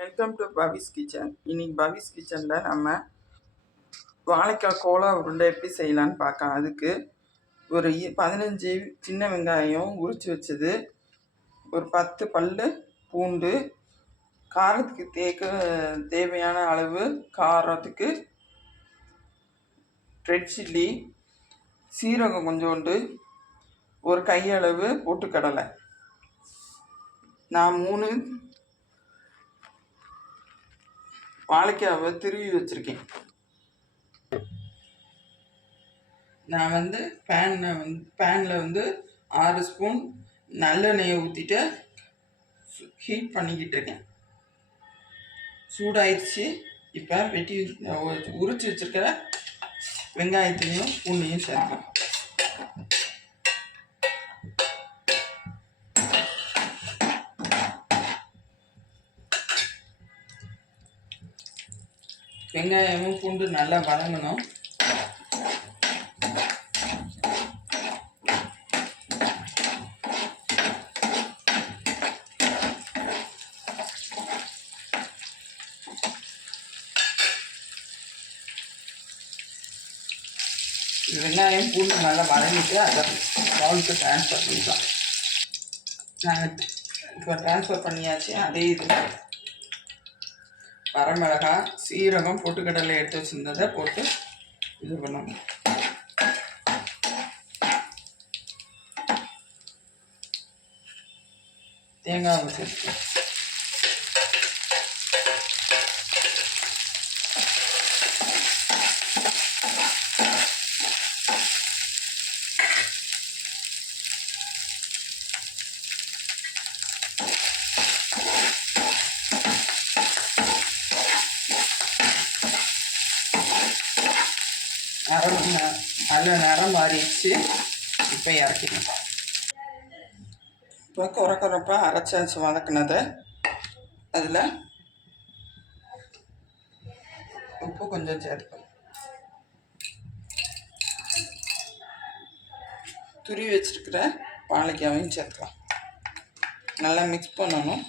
Welcome to Pavis kitchen. இன்னைக்கு பவிஸ் கிச்சனில் நம்ம வாழைக்காய் கோலா உருண்டை எப்படி செய்யலான்னு பார்க்கலாம். அதுக்கு ஒரு 15 சின்ன வெங்காயம் உரித்து வச்சது, ஒரு 10 பல் பூண்டு, காரத்துக்கு தேவையான அளவு காரத்துக்கு ரெட் சில்லி, சீரகம் கொஞ்சோண்டு, ஒரு கையளவு பொட்டுக்கடலை. நான் 3 வாழைக்காவை திருவி வச்சுருக்கேன். நான் பேனில் 6 ஸ்பூன் நல்லெண்ணெயை ஊற்றிட்டு ஹீட் பண்ணிக்கிட்டு இருக்கேன். சூடாயிடுச்சு. இப்போ உரிச்சு வச்சுருக்கிற வெங்காயத்தையும் பூண்டையும் சேர்க்கலாம். வெங்காயமும் பூண்டு நல்லா வதங்கணும். வெங்காயம் பூண்டு நல்லா வதங்கிட்டு அதை பவுலுக்கு ட்ரான்ஸ்ஃபர் பண்ணிக்கலாம். நாங்கள் இப்போ ட்ரான்ஸ்ஃபர் பண்ணியாச்சு. அதே இது வரமிளகாய், சீரகம், பொட்டுக்கடலை எடுத்து வச்சுருந்ததை போட்டு இது பண்ணணும். தேங்காய் வச்சுருக்கேன். நல்ல நிறம் மாறிடுச்சு. இப்போ இறக்கிடணும். இப்போ குறப்பாக அரைச்சாச்சு வதக்கினதை அதில் உப்பு கொஞ்சம் சேர்த்துக்கணும். துருவி வச்சுருக்கிற வாழைக்காவையும் சேர்த்துக்கலாம். நல்லா மிக்ஸ் பண்ணணும்.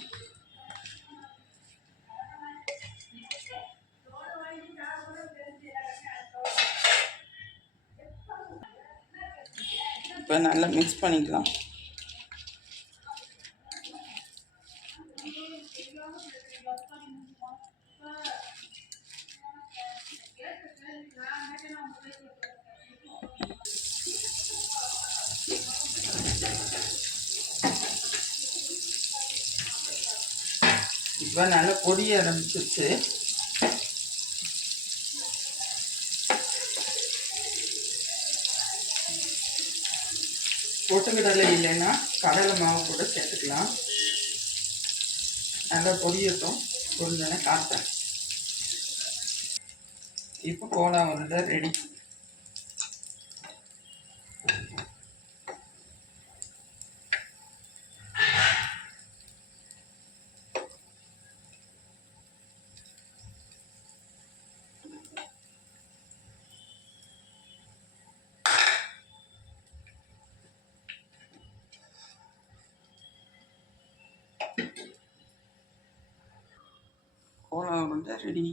இப்போ நல்லா மிக்ஸ் பண்ணிக்கலாம். இப்போ நல்லா பொடிய ஆரம்பிச்சிருச்சு. பொட்டுக்கடலை இல்லைன்னா கடலை மாவு கூட சேர்த்துக்கலாம். நல்லா பொரியட்டும். பொரிஞ்சோடனே காட்டுறேன். இப்போ கோலா உருண்டை ரெடி. கோலா உருண்டை ரெடி.